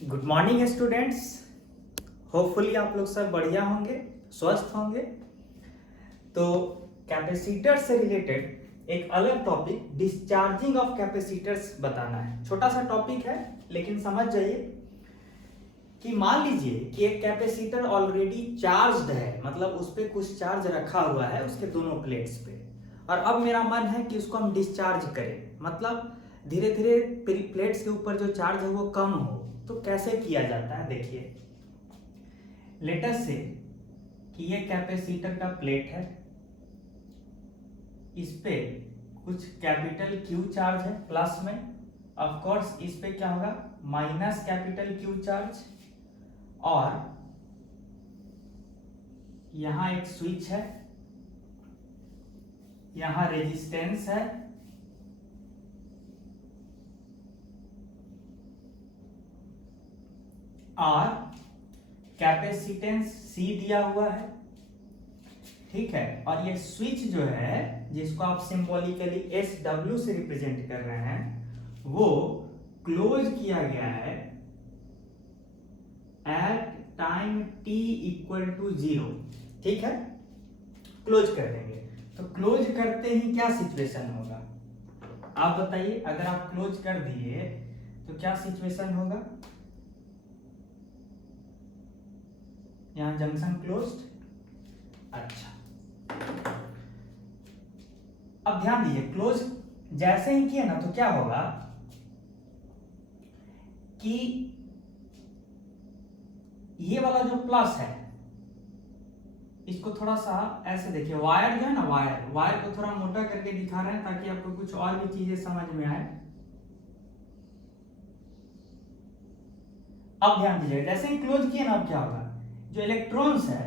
Good morning students. Hopefully आप लोग सब बढ़िया होंगे, स्वस्थ होंगे। तो कैपेसिटर से रिलेटेड एक अलग टॉपिक डिस्चार्जिंग ऑफ कैपेसिटर्स बताना है। छोटा सा टॉपिक है लेकिन समझ जाइए कि मान लीजिए कि एक कैपेसिटर ऑलरेडी चार्ज्ड है, मतलब उस पर कुछ चार्ज रखा हुआ है उसके दोनों प्लेट्स पे, और अब मेरा मन है कि उसको हम डिस्चार्ज करें, मतलब धीरे धीरे प्लेट्स के ऊपर जो चार्ज है वो कम हो। तो कैसे किया जाता है देखिए। लेट अस से कि ये कैपेसिटर का प्लेट है, इस पे कुछ कैपिटल क्यू चार्ज है प्लस में, ऑफ कोर्स इस पे क्या होगा माइनस कैपिटल क्यू चार्ज, और यहां एक स्विच है, यहां रेजिस्टेंस है, और कैपेसिटेंस सी दिया हुआ है, ठीक है। और ये स्विच जो है जिसको आप सिंबॉलिकली एस डब्ल्यू से रिप्रेजेंट कर रहे हैं वो क्लोज किया गया है at time t equal to 0, ठीक है। क्लोज कर देंगे तो क्लोज करते ही क्या सिचुएशन होगा आप बताइए। अगर आप क्लोज कर दिए तो क्या सिचुएशन होगा। यहां जंक्शन क्लोज्ड। अच्छा, अब ध्यान दीजिए, क्लोज जैसे ही किए ना तो क्या होगा कि ये वाला जो प्लस है इसको थोड़ा सा ऐसे देखिए, वायर जो है ना, वायर को थोड़ा मोटा करके दिखा रहे हैं ताकि आपको कुछ और भी चीजें समझ में आए। अब ध्यान दीजिए, जैसे ही क्लोज किए ना अब क्या होगा, जो इलेक्ट्रॉन्स है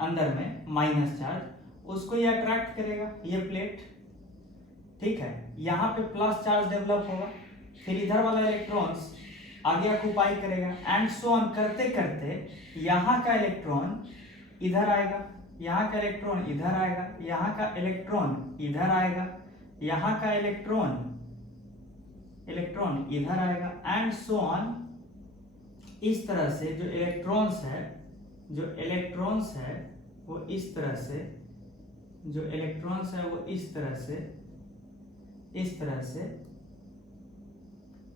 अंदर में माइनस चार्ज उसको ये अट्रैक्ट करेगा ये प्लेट, ठीक है। यहां पे प्लस चार्ज डेवलप होगा, फिर इधर वाला इलेक्ट्रॉन्स आगे ऑक्युपाई करेगा एंड सो ऑन करते करते यहां का इलेक्ट्रॉन इधर आएगा, यहां का इलेक्ट्रॉन इधर आएगा, यहां का इलेक्ट्रॉन इधर आएगा, यहां का इलेक्ट्रॉन इधर आएगा एंड सो ऑन। इस तरह से जो इलेक्ट्रॉन्स है वो इस तरह से, जो इलेक्ट्रॉन्स है वो इस तरह से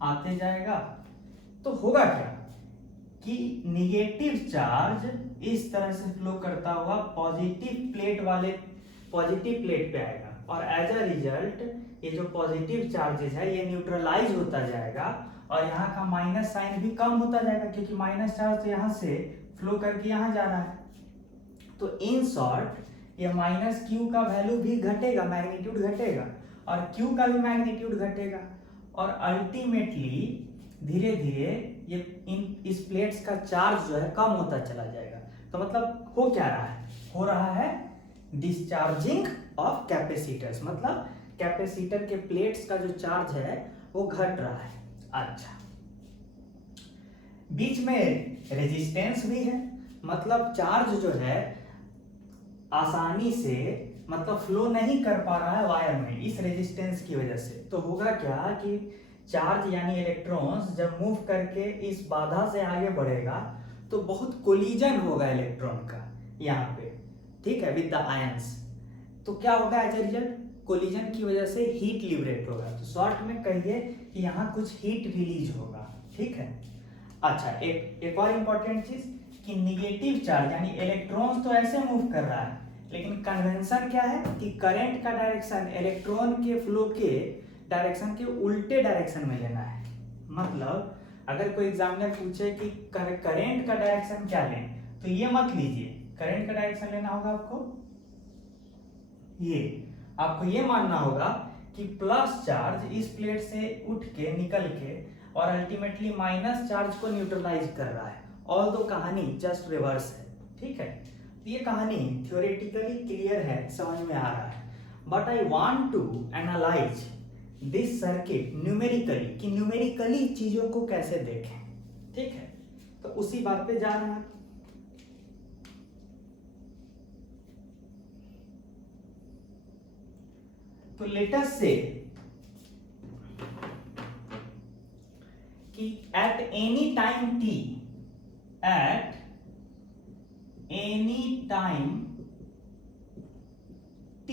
आते जाएगा। तो होगा क्या कि निगेटिव चार्ज इस तरह से फ्लो करता हुआ पॉजिटिव प्लेट पे आएगा, और एज अ रिजल्ट ये जो पॉजिटिव चार्जेस है ये न्यूट्रलाइज होता जाएगा और यहाँ का माइनस साइन भी कम होता जाएगा, क्योंकि माइनस चार्ज तो यहाँ से फ्लो करके यहाँ जा रहा है। तो इन शॉर्ट ये माइनस क्यू का वैल्यू भी घटेगा, मैग्नीट्यूड घटेगा, और क्यू का भी मैग्नीट्यूड घटेगा, और अल्टीमेटली धीरे धीरे ये इस प्लेट्स का चार्ज जो है कम होता चला जाएगा। तो मतलब हो क्या रहा है, हो रहा है डिस्चार्जिंग ऑफ कैपेसिटर्स, मतलब कैपेसिटर के प्लेट्स का जो चार्ज है वो घट रहा है। अच्छा, बीच में रेजिस्टेंस भी है, मतलब चार्ज जो है आसानी से मतलब फ्लो नहीं कर पा रहा है वायर में इस रेजिस्टेंस की वजह से। तो होगा क्या कि चार्ज यानी इलेक्ट्रॉन्स जब मूव करके इस बाधा से आगे बढ़ेगा तो बहुत कोलिजन होगा इलेक्ट्रॉन का यहाँ पे, ठीक है, विद द आयंस। तो क्या होगा एज ए रिजल्ट, कोलिजन की वजह से हीट लिबरेट होगा। तो शॉर्ट में कहिए कि यहाँ कुछ हीट रिलीज होगा, ठीक है। अच्छा, एक और इंपॉर्टेंट चीज कि निगेटिव चार्ज यानी इलेक्ट्रॉन्स तो ऐसे मूव कर रहा है, लेकिन कन्वेंशन क्या है कि करंट का डायरेक्शन इलेक्ट्रॉन के फ्लो के डायरेक्शन के उल्टे डायरेक्शन में लेना है। मतलब अगर कोई एग्जामिनर पूछे कि करंट का डायरेक्शन क्या लें, तो ये मत लीजिए, करंट का डायरेक्शन लेना होगा आपको ये मानना होगा कि प्लस चार्ज इस प्लेट से उठ के निकल के और अल्टीमेटली माइनस चार्ज को न्यूट्रलाइज कर रहा है। ऑल दो कहानी जस्ट रिवर्स है, ठीक है। तो ये कहानी थ्योरेटिकली क्लियर है, समझ में आ रहा है, but I want to analyse this circuit numerically, कि न्यूमेरिकली चीजों को कैसे देखें, ठीक है। तो उसी बात पे जा रहे हैं। तो लेट अस से कि at any time t, at any time t,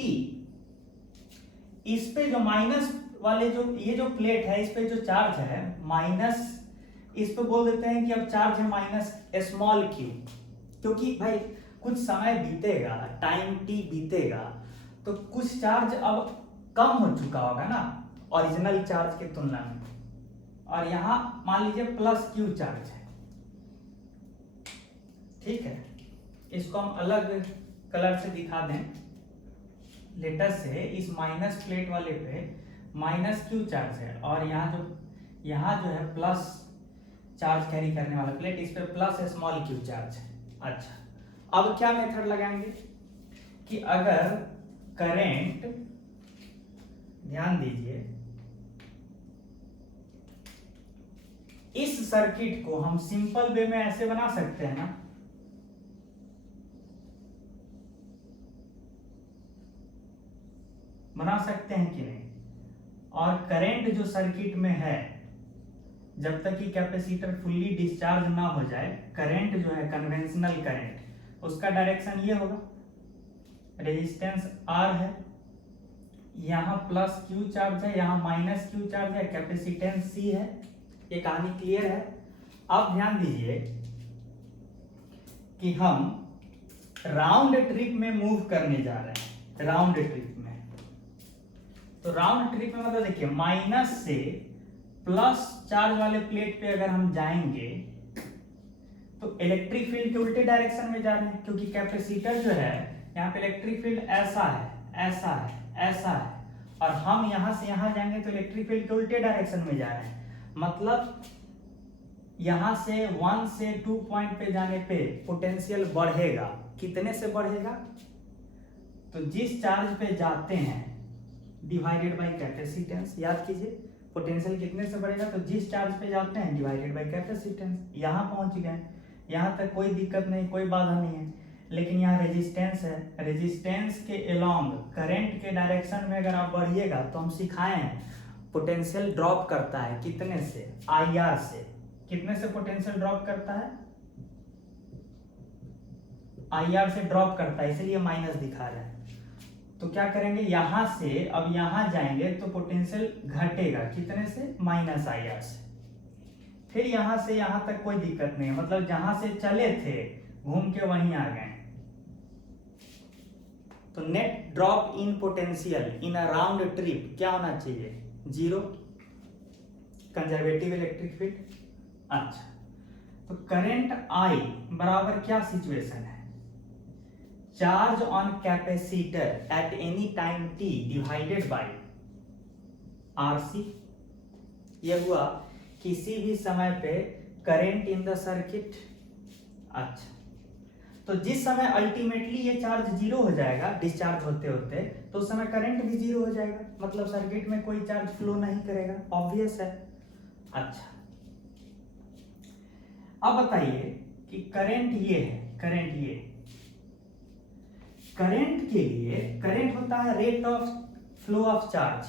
इस पे जो माइनस वाले जो ये जो प्लेट है इस पे जो चार्ज है माइनस, इस पे बोल देते हैं कि अब चार्ज है माइनस स्मॉल क्यू, क्योंकि भाई कुछ समय बीतेगा, टाइम t बीतेगा, तो कुछ चार्ज अब कम हो चुका होगा ना ओरिजिनल चार्ज की तुलना में, और यहां मान लीजिए प्लस क्यू चार्ज है, ठीक है। इसको हम अलग कलर से दिखा दें, लेटर से इस माइनस प्लेट वाले पे माइनस क्यू चार्ज है, और यहाँ जो है प्लस चार्ज कैरी करने वाला प्लेट, इस पे प्लस स्मॉल क्यू चार्ज है। अच्छा, अब क्या मेथड लगाएंगे कि अगर करंट, ध्यान दीजिए, इस सर्किट को हम सिंपल वे में ऐसे बना सकते हैं ना, बना सकते हैं कि नहीं, और करंट जो सर्किट में है जब तक कि कैपेसिटर फुल्ली डिस्चार्ज ना हो जाए, करंट जो है कन्वेंशनल करंट, उसका डायरेक्शन ये होगा, रेजिस्टेंस R है, यहाँ प्लस क्यू चार्ज है, यहाँ माइनस क्यू चार्ज है, कैपेसिटेंस C है। ये कहानी क्लियर है। अब ध्यान दीजिए कि हम राउंड ट्रिप में मूव करने जा रहे हैं, राउंड ट्रिप में, तो राउंड ट्रिप में मतलब देखिए माइनस से प्लस चार्ज वाले प्लेट पे अगर हम जाएंगे तो इलेक्ट्रिक फील्ड के उल्टे डायरेक्शन में जा रहे हैं, क्योंकि कैपेसिटर जो है यहाँ पे इलेक्ट्रिक फील्ड ऐसा है, ऐसा है, ऐसा है, और हम यहां से यहां जाएंगे तो इलेक्ट्रिक फील्ड के उल्टे डायरेक्शन में जा रहे हैं। मतलब यहां से 1 से 2 पॉइंट पे जाने पे पोटेंशियल बढ़ेगा, कितने से बढ़ेगा, तो जिस चार्ज पे जाते हैं डिवाइडेड बाय कैपेसिटेंस, याद कीजिए पोटेंशियल कितने से बढ़ेगा, तो जिस चार्ज पे जाते हैं डिवाइडेड बाय कैपेसिटेंस। यहां पहुंच गए, यहां तक कोई दिक्कत नहीं, कोई बाधा नहीं है, लेकिन यहाँ रेजिस्टेंस है, रेजिस्टेंस के अलोंग करंट के डायरेक्शन में अगर आप बढ़िएगा तो हम सिखाए हैं पोटेंशियल ड्रॉप करता है, कितने से, IR से, कितने से पोटेंशियल ड्रॉप करता है, IR से ड्रॉप करता है, इसलिए माइनस दिखा रहे हैं। तो क्या करेंगे, यहां से अब यहां जाएंगे तो पोटेंशियल घटेगा, कितने से, माइनस IR से। फिर यहां से यहां तक कोई दिक्कत नहीं है, मतलब जहां से चले थे घूम के वहीं आ गए, तो net drop in potential in a round trip क्या होना चाहिए, 0, कंजर्वेटिव इलेक्ट्रिक फील्ड। अच्छा, तो करंट I बराबर क्या सिचुएशन है, charge on capacitor at any time t divided by RC। यह हुआ किसी भी समय पे करंट इन द सर्किट। अच्छा, तो जिस समय अल्टीमेटली ये चार्ज 0 हो जाएगा डिस्चार्ज होते होते, तो उस समय करंट भी 0 हो जाएगा, मतलब सर्किट में कोई चार्ज फ्लो नहीं करेगा, ऑब्वियस है। अच्छा, अब बताइए कि करंट ये है, करंट ये, करंट के लिए करंट होता है rate of flow of charge,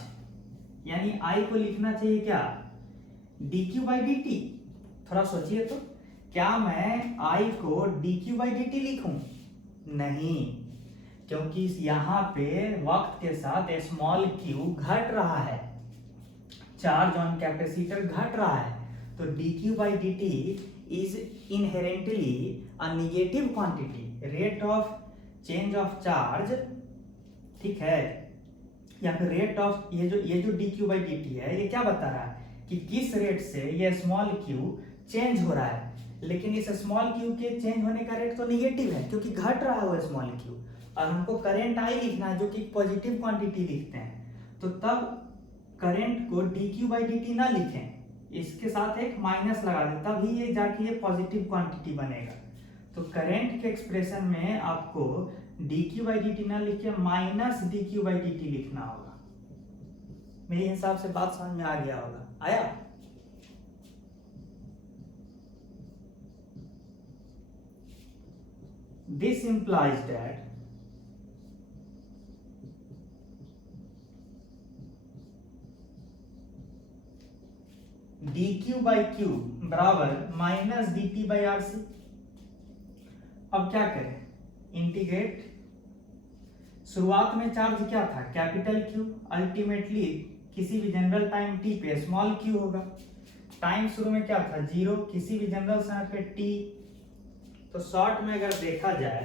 यानी I को लिखना चाहिए क्या, dq बाई dt। थोड़ा सोचिए तो, क्या मैं I को dq बाई dt लिखूं, नहीं, क्योंकि यहां पे वक्त के साथ स्मॉल q घट रहा है, चार्ज ऑन कैपेसिटर घट रहा है, तो dq by dt is inherently a negative quantity, rate of change of charge, ठीक है, या फिर रेट ऑफ, ये जो dq बाई dt है, ये क्या बता रहा है कि किस रेट से ये स्मॉल q चेंज हो रहा है, लेकिन इस स्मॉल q के चेंज होने का रेट तो निगेटिव है, क्योंकि घट रहा है वो स्मॉल q, और हमको करंट I लिखना है जो कि पॉजिटिव क्वांटिटी लिखते हैं, तो तब करंट को dq बाई dt ना लिखें, इसके साथ एक माइनस लगा दें, तभी ये जाके ये पॉजिटिव क्वांटिटी बनेगा। तो करंट के एक्सप्रेशन में आपको dq बाई dt ना लिख के माइनस dq बाई dt लिखना होगा। मेरे हिसाब से बात समझ में आ गया होगा, आया। This implies that dq Q by Q बराबर minus D T by R C. अब क्या करें, इंटीग्रेट। शुरुआत में चार्ज क्या था, कैपिटल क्यू, अल्टीमेटली किसी भी जनरल टाइम टी पे स्मॉल क्यू होगा। टाइम शुरू में क्या था, 0, किसी भी जनरल समय पे टी। तो शॉर्ट में अगर देखा जाए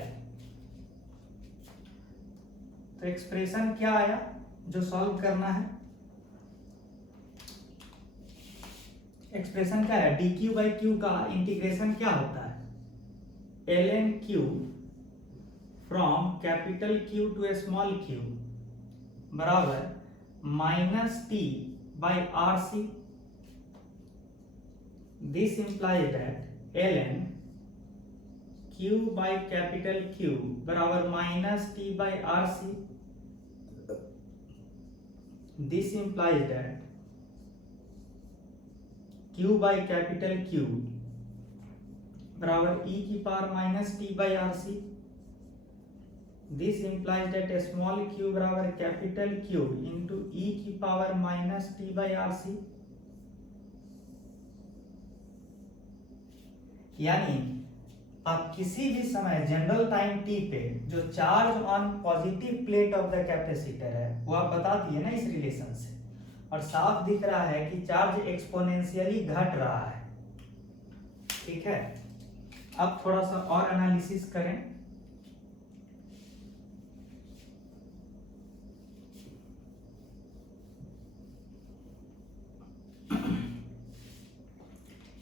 तो एक्सप्रेशन क्या आया जो सॉल्व करना है, एक्सप्रेशन क्या है, डी क्यू बाई क्यू का इंटीग्रेशन क्या होता है, L N Q from capital Q to small Q बराबर minus T by R C. This implies that ln q by capital Q बराबर minus T by R C. This implies that q by capital Q बराबर e की power minus T by R C. This implies that small q बराबर capital Q into e की power minus T by R C. यानी आप किसी भी समय general time t पे जो charge on positive plate of the capacitor है वो आप बता दिए ना इस रिलेशन से, और साफ दिख रहा है कि चार्ज एक्सपोनेंशियली घट रहा है। ठीक है, अब थोड़ा सा और एनालिसिस करें।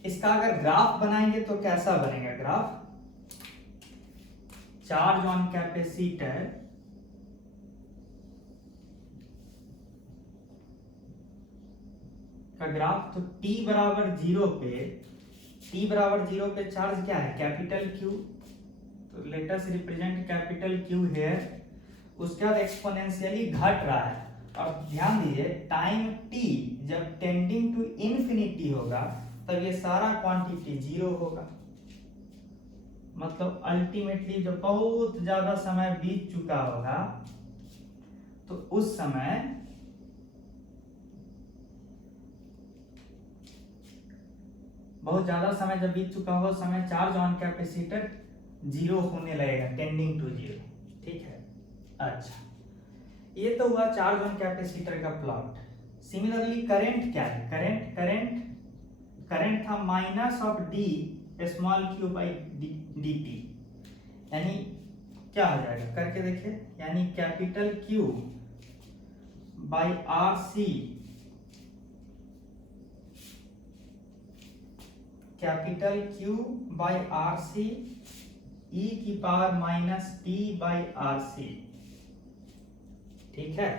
इसका अगर ग्राफ बनाएंगे तो कैसा बनेगा ग्राफ, चार्ज ऑन कैपेसिटर का ग्राफ, तो t बराबर 0 पे चार्ज क्या है, कैपिटल Q। तो let us represent capital Q here. उसके बाद एक्सपोनेंशियली घट रहा है, और ध्यान दीजिए टाइम t जब टेंडिंग टू इन्फिनिटी होगा तब ये सारा क्वांटिटी 0 होगा। मतलब अल्टीमेटली जब बहुत ज्यादा समय बीत चुका होगा तो उस समय बहुत ज्यादा समय जब बीत चुका होगा उस समय चार्ज ऑन कैपेसिटर 0 होने लगेगा, टेंडिंग टू 0। ठीक है, अच्छा ये तो हुआ चार्ज ऑन कैपेसिटर का प्लॉट। सिमिलरली करंट क्या है, करंट था minus of D small Q by D T. यानी क्या हो जाएगा करके देखिए, यानी capital Q by R C, capital Q by R C ई की power minus T by R C. ठीक है,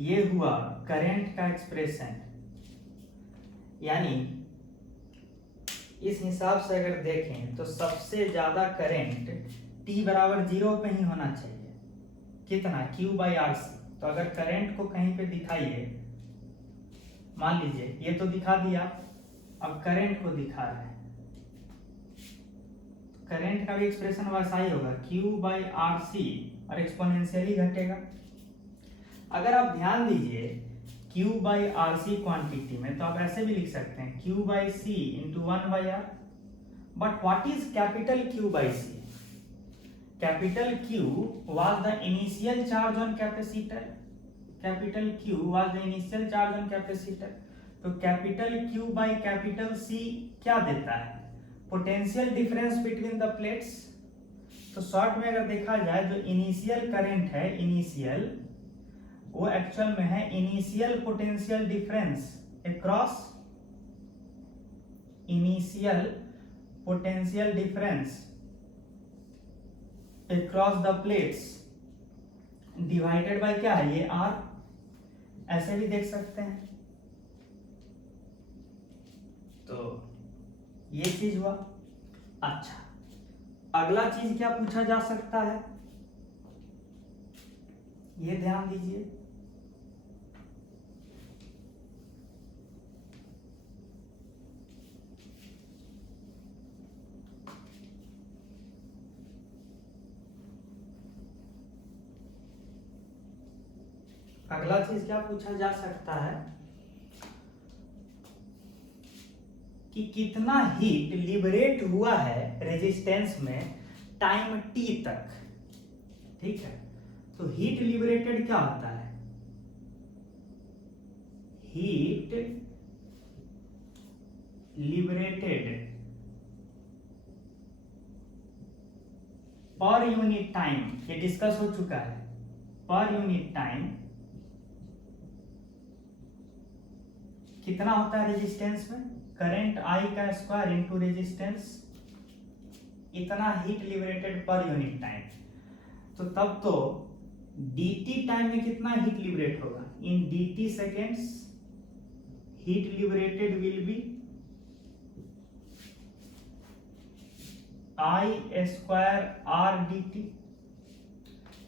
ये हुआ करंट का एक्सप्रेशन। यानी इस हिसाब से अगर देखें तो सबसे ज्यादा करंट t बराबर 0 पे ही होना चाहिए, कितना, q बाई आर सी। तो अगर करंट को कहीं पे दिखाइए, मान लीजिए ये तो दिखा दिया, अब करंट को दिखा रहा है, करंट का भी एक्सप्रेशन वैसा ही होगा, q बाई आर सी, और एक्सपोनेंशियली घटेगा। अगर आप ध्यान दीजिए q by R C quantity में, तो आप ऐसे भी लिख सकते हैं q by C into 1 by R. But what is capital Q by C, capital Q was the initial charge on capacitor, capital Q was the initial charge on capacitor। तो capital Q by capital C क्या देता है, potential difference between the plates. तो short में अगर देखा जाए जो इनिशियल करंट है, इनिशियल वो एक्चुअल में है initial potential difference across, initial potential difference across the plates divided by क्या है, ये R। ऐसे भी देख सकते हैं। तो ये चीज हुआ। अच्छा, अगला चीज क्या पूछा जा सकता है, ये ध्यान दीजिए। अगला चीज क्या पूछा जा सकता है, कि कितना हीट लिबरेट हुआ है रेजिस्टेंस में टाइम टी तक। ठीक है, तो हीट लिबरेटेड क्या होता है? Heat liberated per unit time, ये डिस्कस हो चुका है। पर यूनिट टाइम कितना होता है रेजिस्टेंस में? करंट आई का स्क्वायर इंटू रेजिस्टेंस, इतना heat liberated per unit time. तो तब तो dt टाइम में कितना हीट लिबरेट होगा? In dt seconds heat liberated will be I square R dt।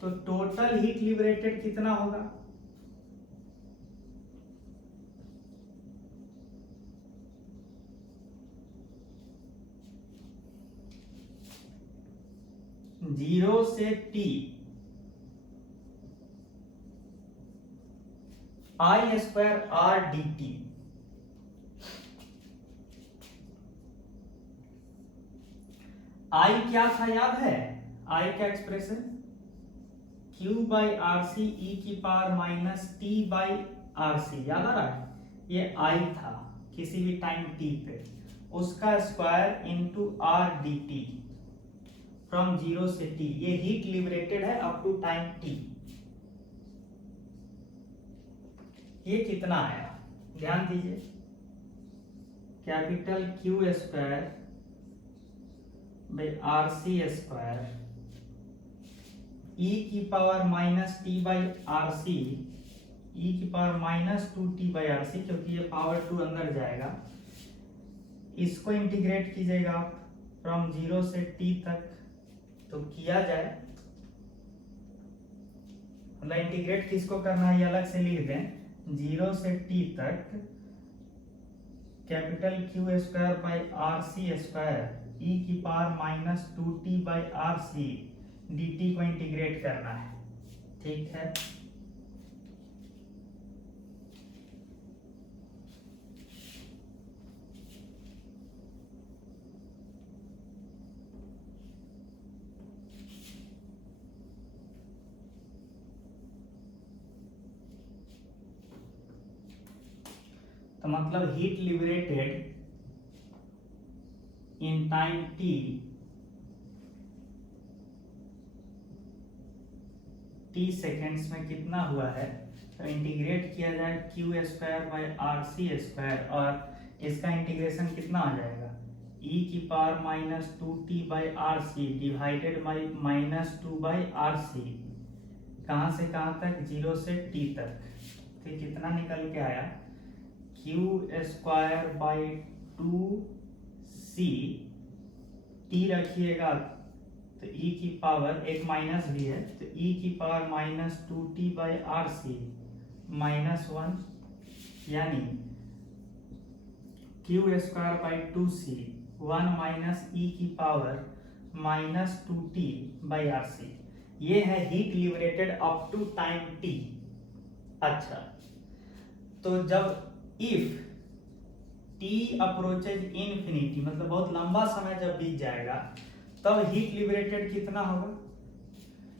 तो टोटल हीट लिबरेटेड कितना होगा? जीरो से t I square R dt। I क्या था याद है? I का expression Q by R C ई की power minus T by R C, याद आ रहा है? ये I था किसी भी टाइम t पे, उसका square into R d t from zero से t। ये हीट लिबरेटेड है अप टू टाइम t। ये कितना आया ध्यान दीजिए, capital Q square by R C square e की power minus T by R C, ई की power minus two t by R C, क्योंकि ये पावर टू अंदर जाएगा। इसको इंटीग्रेट कीजिएगा आप फ्रॉम जीरो से टी तक, तो किया जाए, मतलब इंटीग्रेट किसको करना है ये अलग से लिख दें। जीरो से टी तक capital Q square by R C square e की power minus two t by R C d t को इंटीग्रेट करना है। ठीक है, तो मतलब heat liberated in time t seconds में कितना हुआ है? तो इंटीग्रेट किया जाए Q square by R C square, और इसका इंटीग्रेशन कितना आ जाएगा? ई की power minus two t by R C divided by minus two by R सी, कहाँ से कहाँ तक? जीरो से टी तक। तो कितना निकल के आया? Q square by two C, T रखिएगा तो e की पावर, एक माइनस भी है, तो e की power minus two t by R C minus one, यानी Q square by two C one minus e की power minus two t by R C. ये है heat liberated up to time t. अच्छा, तो जब if T approaches infinity, मतलब बहुत लंबा समय जब बीत जाएगा, तब हीट लिबरेटेड कितना होगा?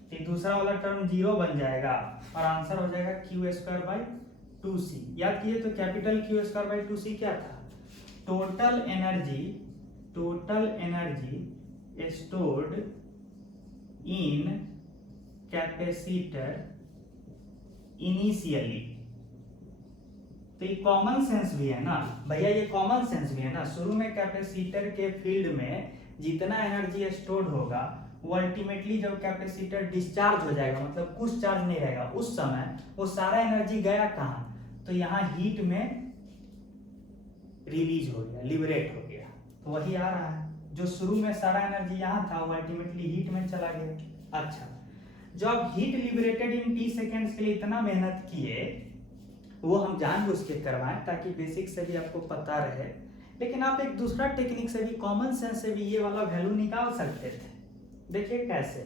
तो दूसरा वाला टर्म जीरो बन जाएगा और आंसर हो जाएगा Q square by two C. याद कीजिए, तो capital Q square by two C क्या था? Total energy stored in capacitor initially. तो ये कॉमन सेंस भी है ना भैया, ये कॉमन सेंस भी है ना। शुरू में कैपेसिटर के फील्ड में जितना एनर्जी स्टोर्ड होगा, वो अल्टीमेटली जब कैपेसिटर डिस्चार्ज हो जाएगा, मतलब कुछ चार्ज नहीं रहेगा, उस समय वो सारा एनर्जी गया कहाँ? तो यहाँ हीट में रिलीज हो गया, लिबरेट हो गया। तो वही आ रहा है, जो शुरू में सारा एनर्जी यहाँ था वो अल्टीमेटली हीट में चला गया। अच्छा, जो आप हीट लिबरेटेड इन टी सेकेंड्स के लिए इतना मेहनत किए, वो हम जानबूझ के करवाएं ताकि बेसिक से भी आपको पता रहे। लेकिन आप एक दूसरा टेक्निक से भी, कॉमन सेंस से भी ये वाला वैल्यू निकाल सकते थे। देखिए कैसे।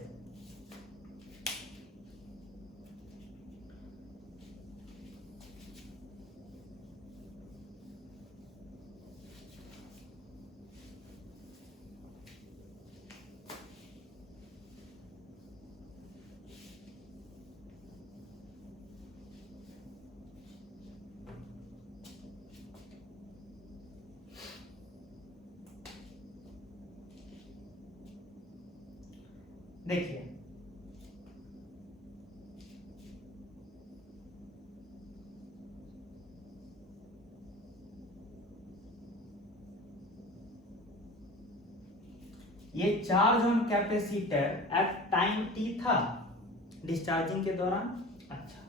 देखिए ये charge on capacitor eight time T था डिस्चार्जिंग के दौरान। अच्छा,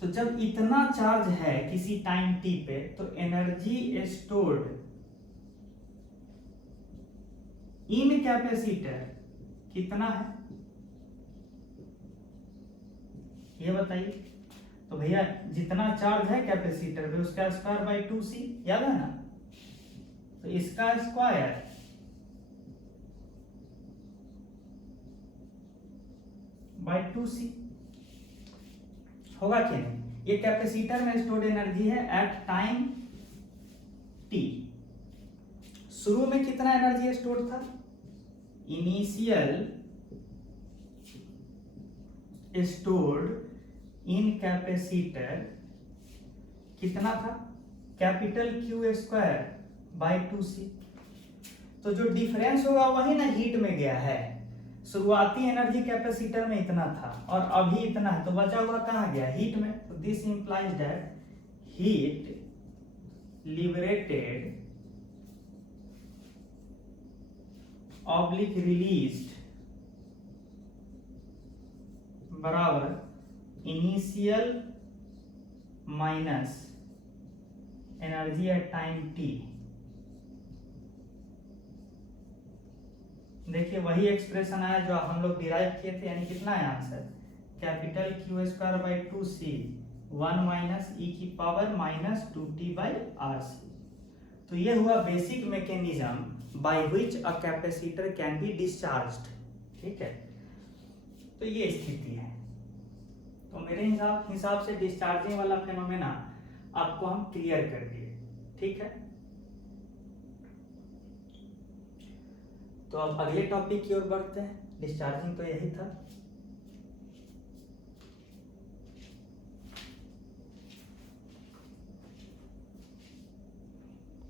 तो जब इतना चार्ज है किसी टाइम टी पे तो एनर्जी स्टोर्ड इन कैपेसिटर कितना है ये बताइए। तो भैया जितना चार्ज है कैपेसिटर पे उसका स्क्वायर बाई 2c, याद है ना। तो इसका स्क्वायर बाई 2c होगा क्या नहीं। ये कैपेसिटर में स्टोर्ड एनर्जी है एट टाइम t। शुरू में कितना एनर्जी स्टोर था, इनिशियल स्टोर्ड इन कैपेसिटर कितना था, capital Q square by 2c। तो जो डिफरेंस होगा वही ना हीट में गया है। शुरुआती एनर्जी कैपेसिटर में इतना था और अभी इतना है, तो बचा हुआ कहाँ गया, हीट में। तो this implies that heat liberated oblique released बराबर initial minus energy at time t. देखिए वही एक्सप्रेशन आया जो हम लोग डिराइव किए थे, यानी कितना है answer, capital Q square by 2c 1 minus e की power minus 2t by RC। तो ये हुआ basic mechanism by which a capacitor can be discharged. ठीक है, तो ये स्थिति है। तो मेरे हिसाब से डिस्चार्जिंग वाला फेनोमेना आपको हम क्लियर कर दिए। ठीक है, तो अब अगले टॉपिक की ओर बढ़ते हैं। डिस्चार्जिंग तो यही था।